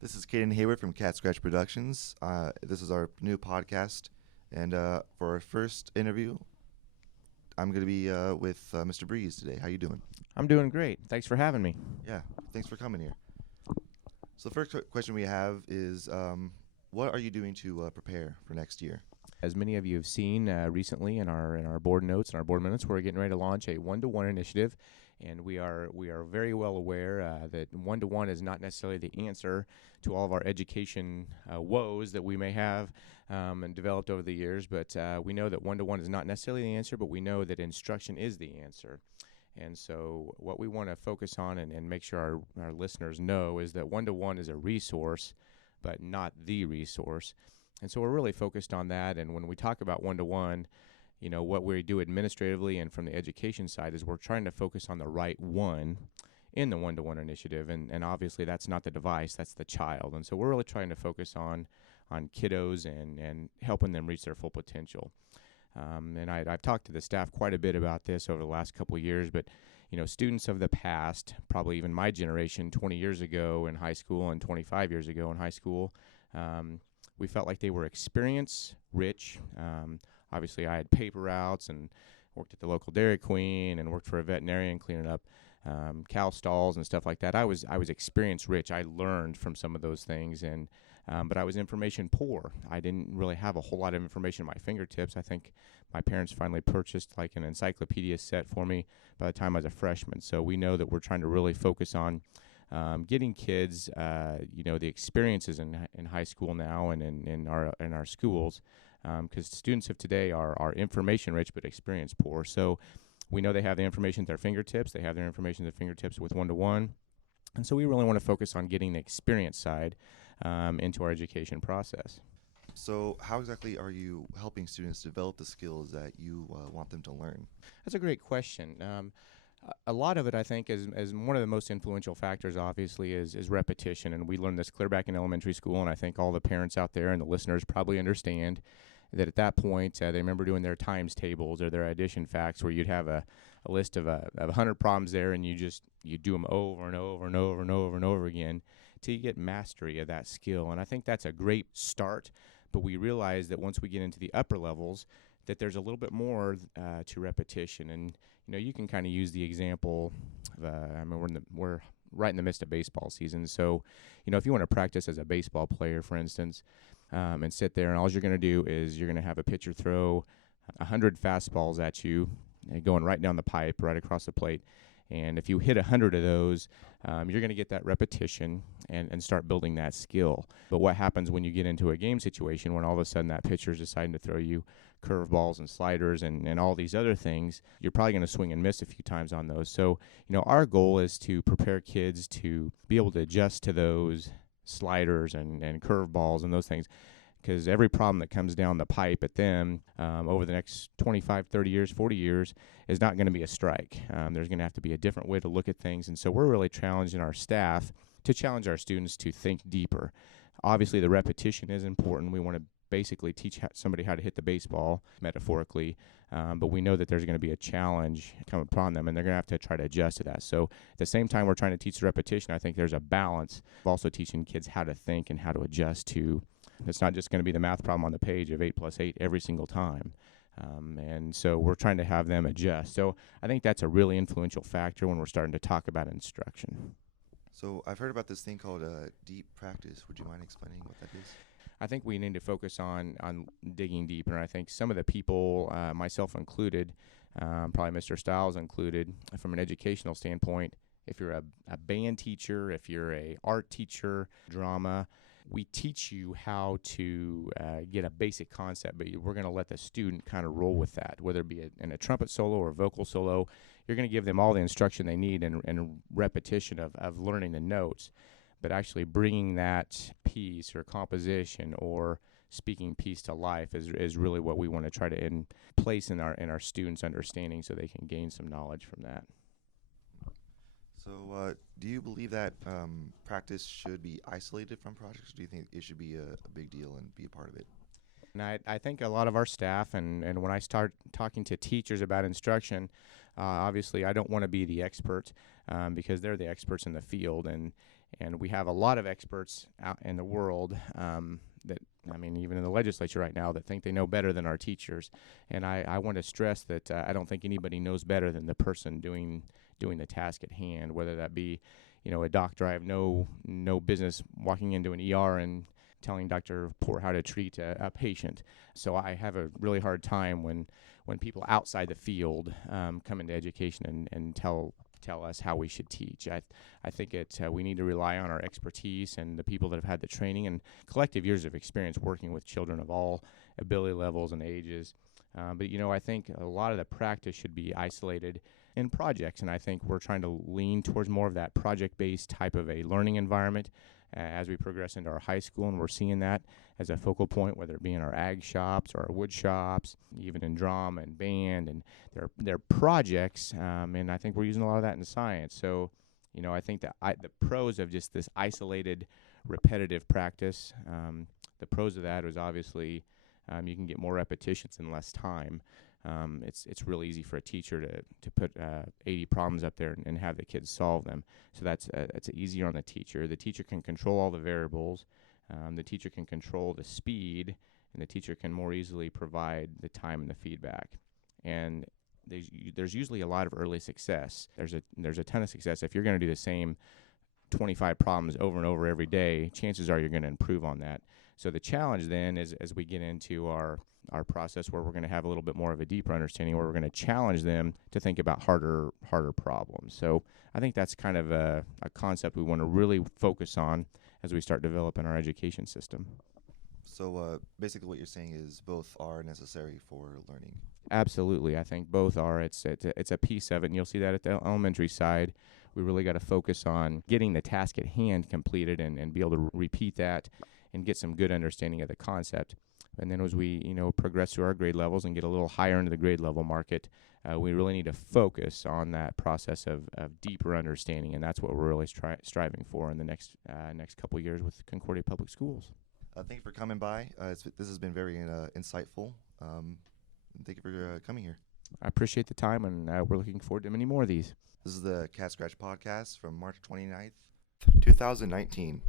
This is Cayden Hayward from Scratch Productions. This is our new podcast, and for our first interview, I'm going to be with Mr. Breese today. How you doing? I'm doing great. Thanks for having me. Yeah, thanks for coming here. So the first question we have is, what are you doing to prepare for next year? As many of you have seen recently in our board notes and our board minutes, we're getting ready to launch a one-to-one initiative, and we are very well aware that one-to-one is not necessarily the answer to all of our education woes that we may have and developed over the years. But we know that one-to-one is not necessarily the answer, but we know that instruction is the answer. And so what we want to focus on and make sure our listeners know is that one-to-one is a resource, but not the resource. And so we're really focused on that. And when we talk about one-to-one, you know, what we do administratively and from the education side is we're trying to focus on the right one in the one-to-one initiative. And obviously that's not the device, that's the child. And so we're really trying to focus on kiddos and helping them reach their full potential. And I've talked to the staff quite a bit about this over the last couple of years, but, you know, students of the past, probably even my generation 20 years ago in high school and 25 years ago in high school, we felt like they were experience rich. Obviously, I had paper routes and worked at the local Dairy Queen and worked for a veterinarian cleaning up cow stalls and stuff like that. I was experience rich. I learned from some of those things, and but I was information poor. I didn't really have a whole lot of information at my fingertips. I think my parents finally purchased like an encyclopedia set for me by the time I was a freshman. So we know that we're trying to really focus on getting kids, you know, the experiences in high school now and in our schools, because students of today are information rich but experience poor. So we know they have the information at their fingertips. They have their information at their fingertips with one-to-one. And so we really want to focus on getting the experience side into our education process. So how exactly are you helping students develop the skills that you want them to learn? That's a great question. A lot of it, I think, is one of the most influential factors, obviously, is repetition. And we learned this clear back in elementary school, and I think all the parents out there and the listeners probably understand that at that point, they remember doing their times tables or their addition facts where you'd have a list of 100 problems there, and you do them over and over and over and over and over again till you get mastery of that skill. And I think that's a great start, but we realize that once we get into the upper levels, that there's a little bit more to repetition. And you know, you can kind of use the example of, I mean, we're right in the midst of baseball season. So, you know, if you want to practice as a baseball player, for instance, and sit there, and all you're going to do is you're going to have a pitcher throw 100 fastballs at you, going right down the pipe, right across the plate. And if you hit 100 of those, you're going to get that repetition and start building that skill. But what happens when you get into a game situation when all of a sudden that pitcher is deciding to throw you curveballs and sliders and all these other things, you're probably going to swing and miss a few times on those. So, you know, our goal is to prepare kids to be able to adjust to those sliders and curveballs and those things, because every problem that comes down the pipe at them over the next 25, 30 years, 40 years is not going to be a strike. There's going to have to be a different way to look at things. And so we're really challenging our staff to challenge our students to think deeper. Obviously, the repetition is important. We want to basically teach somebody how to hit the baseball, metaphorically, but we know that there's going to be a challenge come upon them, and they're going to have to try to adjust to that. So at the same time we're trying to teach the repetition, I think there's a balance of also teaching kids how to think and how to adjust to. It's not just going to be the math problem on the page of 8 + 8 every single time. And so we're trying to have them adjust. So I think that's a really influential factor when we're starting to talk about instruction. So I've heard about this thing called deep practice. Would you mind explaining what that is? I think we need to focus on digging deeper. And I think some of the people, myself included, probably Mr. Stiles included, from an educational standpoint, if you're a band teacher, if you're a art teacher, drama, we teach you how to get a basic concept, but we're going to let the student kind of roll with that, whether it be in a trumpet solo or a vocal solo. You're going to give them all the instruction they need and repetition of learning the notes, but actually bringing that piece or composition or speaking piece to life is really what we want to try to place in our students' understanding so they can gain some knowledge from that. So do you believe that practice should be isolated from projects? Do you think it should be a big deal and be a part of it? And I think a lot of our staff, and when I start talking to teachers about instruction, obviously I don't want to be the expert because they're the experts in the field. And And we have a lot of experts out in the world even in the legislature right now, that think they know better than our teachers. And I want to stress that I don't think anybody knows better than the person doing the task at hand, whether that be, a doctor. I have no business walking into an ER and telling Dr. Port how to treat a patient. So I have a really hard time when people outside the field come into education and tell us how we should teach. I think we need to rely on our expertise and the people that have had the training and collective years of experience working with children of all ability levels and ages. But I think a lot of the practice should be isolated in projects, and I think we're trying to lean towards more of that project-based type of a learning environment as we progress into our high school, and we're seeing that as a focal point, whether it be in our ag shops or our wood shops, even in drama and band, and their projects, and I think we're using a lot of that in science. So, I think that the pros of just this isolated, repetitive practice, the pros of that is obviously you can get more repetitions in less time. It's really easy for a teacher to put 80 problems up there and have the kids solve them. So that's easier on the teacher. The teacher can control all the variables. The teacher can control the speed, and the teacher can more easily provide the time and the feedback. And there's usually a lot of early success. There's a ton of success. If you're going to do the same 25 problems over and over every day, chances are you're going to improve on that. So the challenge then is, as we get into our process, where we're going to have a little bit more of a deeper understanding, where we're going to challenge them to think about harder problems. So I think that's kind of a concept we want to really focus on as we start developing our education system. So basically what you're saying is both are necessary for learning. Absolutely. I think both are. It's a piece of it, and you'll see that at the elementary side. We really got to focus on getting the task at hand completed and be able to repeat that and get some good understanding of the concept. And then as we, progress through our grade levels and get a little higher into the grade level market, we really need to focus on that process of deeper understanding, and that's what we're really striving for in the next couple of years with Concordia Public Schools. Thank you for coming by. This has been very insightful. Thank you for coming here. I appreciate the time, and we're looking forward to many more of these. This is the Scratch Podcast from March 29th, 2019.